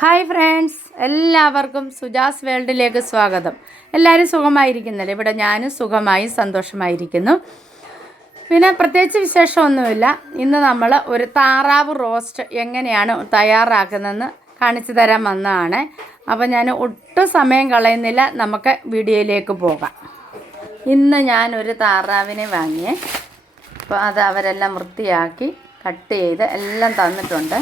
Hi friends എല്ലാവർക്കും സുജാസ് വേൾഡിലേക്ക് സ്വാഗതം. എല്ലാവരും സുഖമായിരിക്കുന്നല്ലേ? ഇവിടെ ഞാനും സുഖമായി സന്തോഷമായിരിക്കുന്നു. പിന്നെ പ്രത്യേകിച്ച് വിശേഷമൊന്നുമില്ല. ഇന്ന് നമ്മൾ ഒരു താറാവ് റോസ്റ്റ് എങ്ങനെയാണ് തയ്യാറാക്കുന്നതെന്ന് കാണിച്ചു തരാൻ വന്നതാണ്. അപ്പോൾ ഞാൻ ഒട്ടും സമയം കളയുന്നില്ല. നമുക്ക് വീഡിയോയിലേക്ക് പോകാം. ഇന്ന് ഞാൻ ഒരു താറാവിനെ വാങ്ങിയേ. അപ്പോൾ അത് അവരെല്ലാം വൃത്തിയാക്കി കട്ട് ചെയ്ത് എല്ലാം തന്നിട്ടുണ്ട്.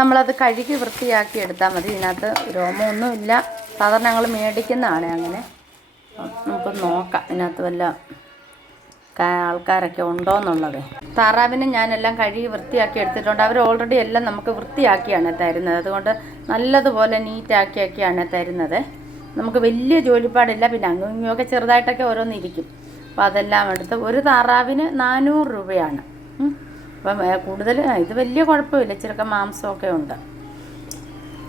നമ്മളത് കഴുകി വൃത്തിയാക്കി എടുത്താൽ മതി. ഇതിനകത്ത് രോമമൊന്നും ഇല്ല സാധാരണ ഞങ്ങൾ മേടിക്കുന്നതാണ് അങ്ങനെ. നമുക്ക് നോക്കാം. ഇതിനകത്ത് വല്ല ആൾക്കാരൊക്കെ ഉണ്ടോ എന്നുള്ളത് താറാവിനെ ഞാനെല്ലാം കഴുകി വൃത്തിയാക്കി എടുത്തിട്ടുണ്ട്. അവർ ഓൾറെഡി എല്ലാം നമുക്ക് വൃത്തിയാക്കിയാണ് തരുന്നത്. അതുകൊണ്ട് നല്ലതുപോലെ നീറ്റാക്കിയൊക്കെയാണ് തരുന്നത്. നമുക്ക് വലിയ ജോലിപ്പാടില്ല. പിന്നെ അങ്ങും ഇങ്ങുമൊക്കെ ചെറുതായിട്ടൊക്കെ ഓരോന്നിരിക്കും. അപ്പോൾ അതെല്ലാം എടുത്ത് ഒരു താറാവിന് നാനൂറ് രൂപയാണ്. അപ്പം കൂടുതൽ ഇത് വലിയ കുഴപ്പമില്ല. ഇച്ചിരൊക്കെ മാംസമൊക്കെ ഉണ്ട്.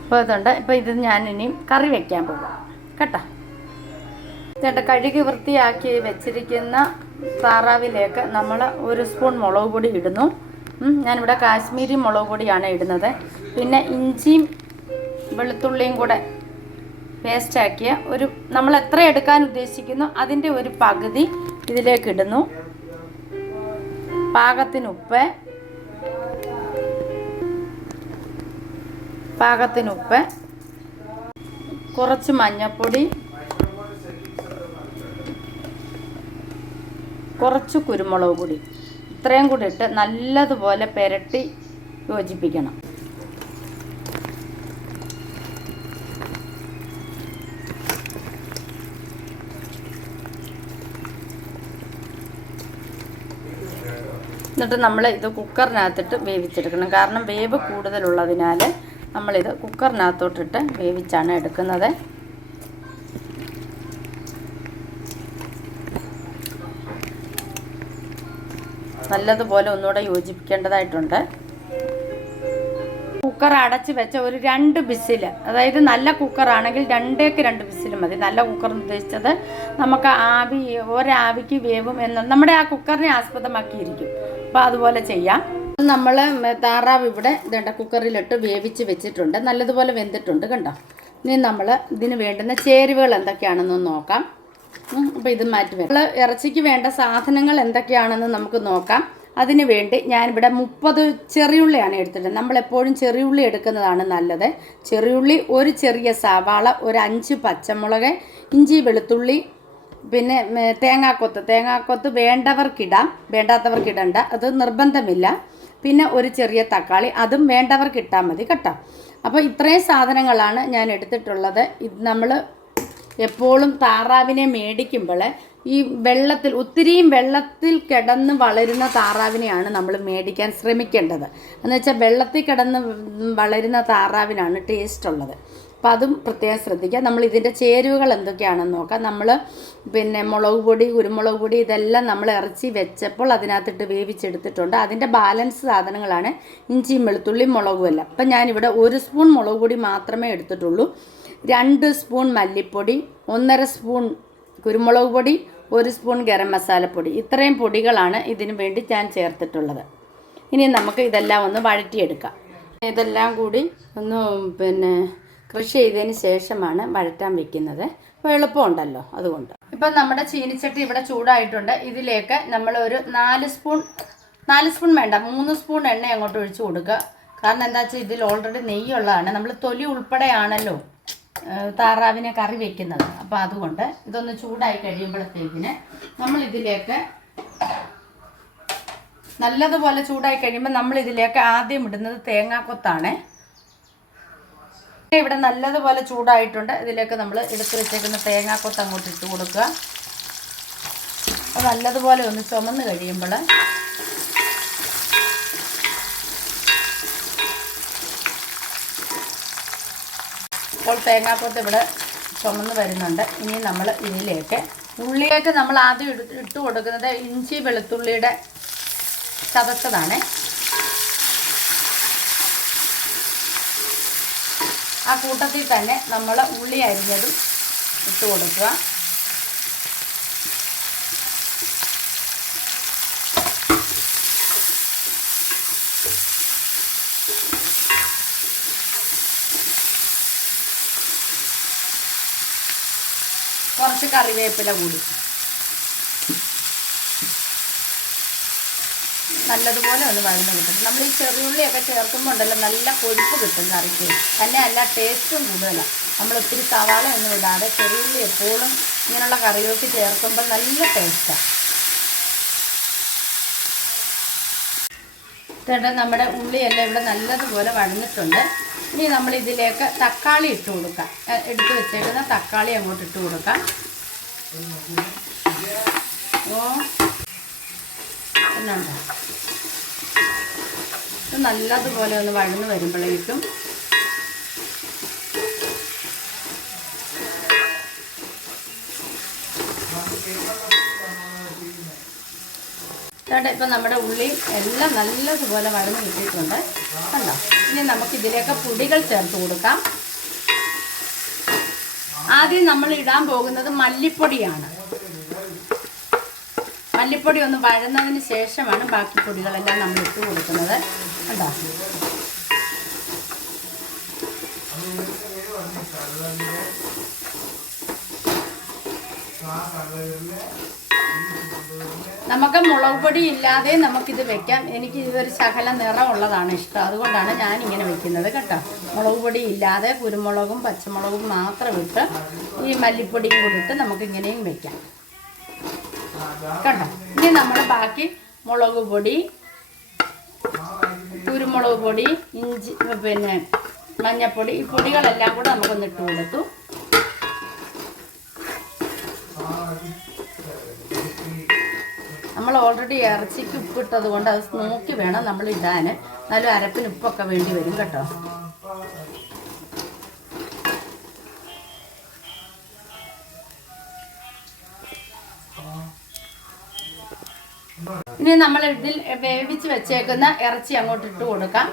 അപ്പോൾ അതുകൊണ്ട് ഇപ്പോൾ ഇത് ഞാൻ ഇനിയും കറി വെക്കാൻ പോകാം കേട്ടോ? ചേട്ടാ കഴുകി വൃത്തിയാക്കി വെച്ചിരിക്കുന്ന താറാവിലേക്ക് നമ്മൾ ഒരു സ്പൂൺ മുളക് പൊടി ഇടുന്നു. ഞാനിവിടെ കാശ്മീരി മുളക് പൊടിയാണ് ഇടുന്നത്. പിന്നെ ഇഞ്ചിയും വെളുത്തുള്ളിയും കൂടെ പേസ്റ്റാക്കിയ ഒരു നമ്മൾ എത്ര എടുക്കാൻ ഉദ്ദേശിക്കുന്നു അതിന്റെ ഒരു പകുതി ഇതിലേക്ക് ഇടുന്നു. പാകത്തിന് ഉപ്പ് പാകത്തിന് ഉപ്പ് കുറച്ച് മഞ്ഞൾപ്പൊടി കുറച്ച് കുരുമുളക് പൊടി. ഇത്രയും കൂടി ഇട്ട് നല്ലതുപോലെ പുരട്ടി യോജിപ്പിക്കണം. എന്നിട്ട് നമ്മൾ ഇത് കുക്കറിനകത്തിട്ട് വേവിച്ചെടുക്കണം. കാരണം വേവ് കൂടുതലുള്ളതിനാൽ നമ്മളിത് കുക്കറിനകത്തോട്ടിട്ട് വേവിച്ചാണ് എടുക്കുന്നത്. നല്ലതുപോലെ ഒന്നുകൂടെ യോജിപ്പിക്കേണ്ടതായിട്ടുണ്ട്. കുക്കർ അടച്ച് വെച്ച ഒരു രണ്ട് ബിസിൽ അതായത് നല്ല കുക്കറാണെങ്കിൽ രണ്ടേക്ക് രണ്ട് ബിസിൽ മതി. നല്ല കുക്കർ ഉദ്ദേശിച്ചത് നമുക്ക് ആവി ഒരാവിക്ക് വേവും എന്ന്. നമ്മുടെ ആ കുക്കറിനെ ആസ്പദമാക്കിയിരിക്കും. അപ്പോൾ അതുപോലെ ചെയ്യാം. നമ്മൾ താറാവ് ഇവിടെ ഇതേണ്ട കുക്കറിലിട്ട് വേവിച്ച് വെച്ചിട്ടുണ്ട്. നല്ലതുപോലെ വെന്തിട്ടുണ്ട് കണ്ടോ? ഇനി നമ്മൾ ഇതിന് വേണ്ടുന്ന ചേരുവകൾ എന്തൊക്കെയാണെന്ന് നോക്കാം. അപ്പോൾ ഇത് മാറ്റി വരാം നമ്മൾ ഇറച്ചിക്ക് വേണ്ട സാധനങ്ങൾ എന്തൊക്കെയാണെന്ന് നമുക്ക് നോക്കാം. അതിന് വേണ്ടി ഞാനിവിടെ മുപ്പത് ചെറിയുള്ളിയാണ് എടുത്തിട്ടുള്ളത്. നമ്മളെപ്പോഴും ചെറിയുള്ളി എടുക്കുന്നതാണ് നല്ലത്. ചെറിയുള്ളി ഒരു ചെറിയ സവാള ഒരു അഞ്ച് പച്ചമുളക് ഇഞ്ചി വെളുത്തുള്ളി പിന്നെ തേങ്ങാക്കൊത്ത്. തേങ്ങാക്കൊത്ത് വേണ്ടവർക്കിടാം. വേണ്ടാത്തവർക്കിടണ്ട. അത് നിർബന്ധമില്ല. പിന്നെ ഒരു ചെറിയ തക്കാളി. അതും വേണ്ടവർക്കിട്ടാൽ മതി. കേട്ടോ. അപ്പോൾ ഇത്രയും സാധനങ്ങളാണ് ഞാൻ എടുത്തിട്ടുള്ളത്. ഇത് നമ്മൾ എപ്പോഴും താറാവിനെ മേടിക്കുമ്പോൾ ഈ വെള്ളത്തിൽ ഒത്തിരിയും വെള്ളത്തിൽ കിടന്ന് വളരുന്ന താറാവിനെയാണ് നമ്മൾ മേടിക്കാൻ ശ്രമിക്കേണ്ടത്. എന്ന് വെച്ചാൽ വെള്ളത്തിൽ കിടന്ന് വളരുന്ന താറാവിനാണ് ടേസ്റ്റ് ഉള്ളത്. അപ്പോൾ അതും പ്രത്യേകം ശ്രദ്ധിക്കുക. നമ്മൾ ഇതിന്റെ ചേരുവകൾ എന്തൊക്കെയാണെന്ന് നോക്കാം. നമ്മൾ പിന്നെ മുളക് പൊടി കുരുമുളക് പൊടി ഇതെല്ലാം നമ്മൾ ഇറച്ചി വെച്ചപ്പോൾ അതിനകത്തിട്ട് വേവിച്ചെടുത്തിട്ടുണ്ട്. അതിന്റെ ബാലൻസ് സാധനങ്ങളാണ് ഇഞ്ചിയും വെളുത്തുള്ളിയും മുളകും എല്ലാം. അപ്പം ഞാനിവിടെ ഒരു സ്പൂൺ മുളക് പൊടി മാത്രമേ എടുത്തിട്ടുള്ളൂ. രണ്ട് സ്പൂൺ മല്ലിപ്പൊടി ഒന്നര സ്പൂൺ കുരുമുളക് പൊടി ഒരു സ്പൂൺ ഗരം മസാലപ്പൊടി ഇത്രയും പൊടികളാണ് ഇതിനു വേണ്ടി ഞാൻ ചേർത്തിട്ടുള്ളത്. ഇനി നമുക്ക് ഇതെല്ലാം ഒന്ന് വഴറ്റിയെടുക്കാം. ഇതെല്ലാം കൂടി ഒന്ന് പിന്നെ കൃഷി ചെയ്തതിന് ശേഷമാണ് വഴറ്റാൻ വെക്കുന്നത്. അപ്പോൾ എളുപ്പമുണ്ടല്ലോ അതുകൊണ്ട്. ഇപ്പം നമ്മുടെ ചീനിച്ചട്ടി ഇവിടെ ചൂടായിട്ടുണ്ട്. ഇതിലേക്ക് നമ്മൾ ഒരു നാല് സ്പൂൺ നാല് സ്പൂൺ വേണ്ട മൂന്ന് സ്പൂൺ എണ്ണ അങ്ങോട്ട് ഒഴിച്ചു കൊടുക്കുക. കാരണം എന്താ വെച്ചാൽ ഇതിൽ ഓൾറെഡി നെയ്യുള്ളതാണ്. നമ്മൾ തൊലി ഉൾപ്പെടെയാണല്ലോ താറാവിനെ കറി വെക്കുന്നത്. അപ്പോൾ അതുകൊണ്ട് ഇതൊന്ന് ചൂടായി കഴിയുമ്പോഴത്തേക്കിന് നമ്മൾ ഇതിലേക്ക് നല്ലതുപോലെ ചൂടായി കഴിയുമ്പോൾ നമ്മൾ ഇതിലേക്ക് ആദ്യം ഇടുന്നത് തേങ്ങാക്കൊത്താണ്. ഇവിടെ നല്ലതുപോലെ ചൂടായിട്ടുണ്ട്. ഇതിലേക്ക് നമ്മൾ എടുത്തു വെച്ചേക്കുന്ന തേങ്ങാക്കൊത്ത് അങ്ങോട്ട് ഇട്ട് കൊടുക്കുക. അപ്പോൾ നല്ലതുപോലെ ഒന്ന് ചുമന്ന് കഴിയുമ്പോൾ ഇപ്പോൾ തേങ്ങാപ്പുറത്ത് ഇവിടെ ചുമന്ന് വരുന്നുണ്ട്. ഇനി നമ്മൾ ഇതിലേക്ക് ഉള്ളിയൊക്കെ നമ്മൾ ആദ്യം ഇട്ട് കൊടുക്കുന്നത് ഇഞ്ചി വെളുത്തുള്ളിയുടെ ചതച്ചതാണ്. ആ കൂട്ടത്തിൽ തന്നെ നമ്മൾ ഉള്ളി അരിഞ്ഞതും ഇട്ട് കൊടുക്കുക. കുറച്ച് കറിവേപ്പില കൂടി. നല്ലതുപോലെ ഒന്ന് വഴന്ന് കിട്ടും. നമ്മൾ ഈ ചെറിയുള്ളിയൊക്കെ ചേർക്കുമ്പോൾ ഉണ്ടല്ലോ നല്ല കൊഴുപ്പ് കിട്ടും കറിക്ക്. തന്നെ അല്ല ടേസ്റ്റും കൂടുതലാണ് നമ്മൾ ഒത്തിരി സവാള ഒന്നും ഇടാതെ ചെറിയുള്ളി എപ്പോഴും ഇങ്ങനെയുള്ള കറികൾക്ക് ചേർക്കുമ്പോൾ നല്ല ടേസ്റ്റാണ് ചേട്ടാ നമ്മുടെ ഉള്ളിയെല്ലാം ഇവിടെ നല്ലതുപോലെ വഴന്നിട്ടുണ്ട്. ഇനി നമ്മൾ ഇതിലേക്ക് തക്കാളി ഇട്ട് കൊടുക്കാം. എടുത്ത് വെച്ചേക്കുന്ന തക്കാളി അങ്ങോട്ട് ഇട്ട് കൊടുക്കാം. ഇത് നല്ലതുപോലെ ഒന്ന് വഴന്ന് വരുമ്പോഴേക്കും ചേട്ടാ ഇപ്പം നമ്മുടെ ഉള്ളി എല്ലാം നല്ലതുപോലെ വഴന്ന് കിട്ടിയിട്ടുണ്ട്. കണ്ടോ? ഇനി നമുക്ക് ഇതിലേക്ക് പൊടികൾ ചേർത്ത് കൊടുക്കാം. ആദ്യം നമ്മൾ ഇടാൻ പോകുന്നത് മല്ലിപ്പൊടിയാണ്. മല്ലിപ്പൊടി ഒന്ന് വഴന്നതിന് ശേഷമാണ് ബാക്കി പൊടികളെല്ലാം നമ്മൾ ഇട്ട് കൊടുക്കുന്നത്. കണ്ടോ? നമുക്ക് മുളക് പൊടി ഇല്ലാതെ നമുക്കിത് വെക്കാം. എനിക്ക് ഇതൊരു ശകല നിറമുള്ളതാണ് ഇഷ്ടം. അതുകൊണ്ടാണ് ഞാൻ ഇങ്ങനെ വെക്കുന്നത് കേട്ടോ. മുളക് പൊടി ഇല്ലാതെ കുരുമുളകും പച്ചമുളകും മാത്രം ഇട്ട് ഈ മല്ലിപ്പൊടിയും കൂടി ഇട്ട് നമുക്ക് ഇങ്ങനെയും വെക്കാം. കേട്ടോ? ഇനി നമ്മൾ ബാക്കി മുളക് പൊടി കുരുമുളക് പൊടി ഇഞ്ചി പിന്നെ മഞ്ഞപ്പൊടി ഈ പൊടികളെല്ലാം കൂടെ നമുക്കൊന്ന് ഇട്ട് കൊടുത്തു. നമ്മൾ ഓൾറെഡി ഇറച്ചിക്ക് ഉപ്പിട്ടത് കൊണ്ട് അത് നോക്കി വേണം നമ്മൾ ഇടാൻ. നല്ല അരപ്പിന് ഉപ്പൊക്കെ വേണ്ടി വരും കേട്ടോ. ഇനി നമ്മൾ ഇതിൽ വേവിച്ച് വെച്ചേക്കുന്ന ഇറച്ചി അങ്ങോട്ട് ഇട്ട് കൊടുക്കാം.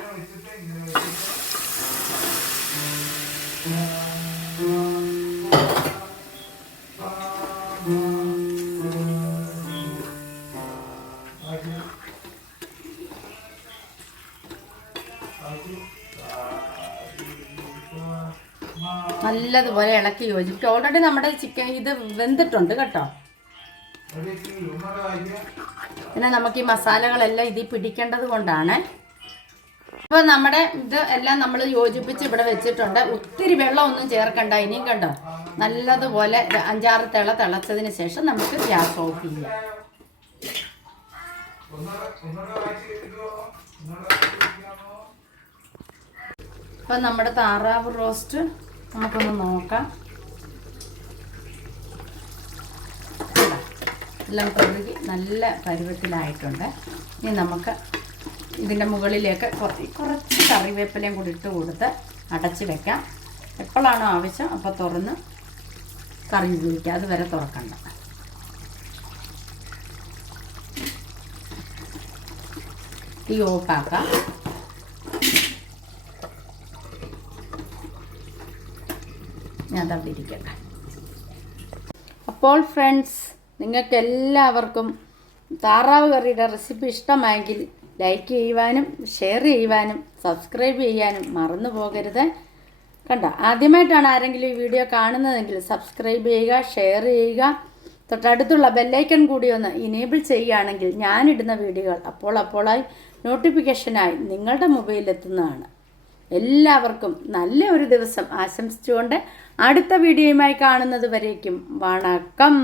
നല്ലതുപോലെ ഇളക്കി യോജിക്കും ഓൾറെഡി നമ്മുടെ ചിക്കൻ ഇത് വെന്തിട്ടുണ്ട് കേട്ടോ. പിന്നെ നമുക്ക് ഈ മസാലകളെല്ലാം ഇതിൽ പിടിക്കേണ്ടത് കൊണ്ടാണ്. അപ്പോൾ നമ്മുടെ ഇത് എല്ലാം നമ്മൾ യോജിപ്പിച്ച് ഇവിടെ വെച്ചിട്ടുണ്ട്. ഒത്തിരി വെള്ളമൊന്നും ചേർക്കണ്ട ഇനിയും കണ്ടോ? നല്ലതുപോലെ അഞ്ചാറ് തിള തിളച്ചതിന് ശേഷം നമുക്ക് ഗ്യാസ് ഓഫ് ചെയ്യാം. അപ്പം നമ്മുടെ താറാവ് റോസ്റ്റ് നമുക്കൊന്ന് നോക്കാം. എല്ലാം പ്രകൃതി നല്ല പരുവത്തിലായിട്ടുണ്ട്. ഇനി നമുക്ക് ഇതിന്റെ മുകളിലേക്ക് കുറച്ച് കുറച്ച് കറിവേപ്പിലയും കൂടി ഇട്ട് കൊടുത്ത് അടച്ച് വെക്കാം. എപ്പോഴാണോ ആവശ്യം അപ്പോൾ തുറന്ന് കറി ഉപയോഗിക്കുക അതുവരെ തുറക്കണ്ട. ഈ ഓഫാക്കാം ഞാൻ അതവിടെ ഇരിക്കട്ടെ അപ്പോൾ ഫ്രണ്ട്സ് നിങ്ങൾക്ക് എല്ലാവർക്കും താറാവ് കറിയുടെ റെസിപ്പി ഇഷ്ടമായെങ്കിൽ ലൈക്ക് ചെയ്യുവാനും ഷെയർ ചെയ്യുവാനും സബ്സ്ക്രൈബ് ചെയ്യാനും മറന്നു പോകരുത്. കണ്ട ആദ്യമായിട്ടാണ് ആരെങ്കിലും ഈ വീഡിയോ കാണുന്നതെങ്കിൽ സബ്സ്ക്രൈബ് ചെയ്യുക ഷെയർ ചെയ്യുക. തൊട്ടടുത്തുള്ള ബെല്ലൈക്കൺ കൂടി ഒന്ന് ഇനേബിൾ ചെയ്യുകയാണെങ്കിൽ ഞാനിടുന്ന വീഡിയോകൾ അപ്പോൾ അപ്പോളായി നോട്ടിഫിക്കേഷനായി നിങ്ങളുടെ മൊബൈലിൽ എത്തുന്നതാണ് എല്ലാവർക്കും നല്ല ഒരു ദിവസം ആശംസിച്ചുകൊണ്ട് അടുത്ത വീഡിയോയുമായി കാണുന്നത് വരേക്കും. വണക്കം.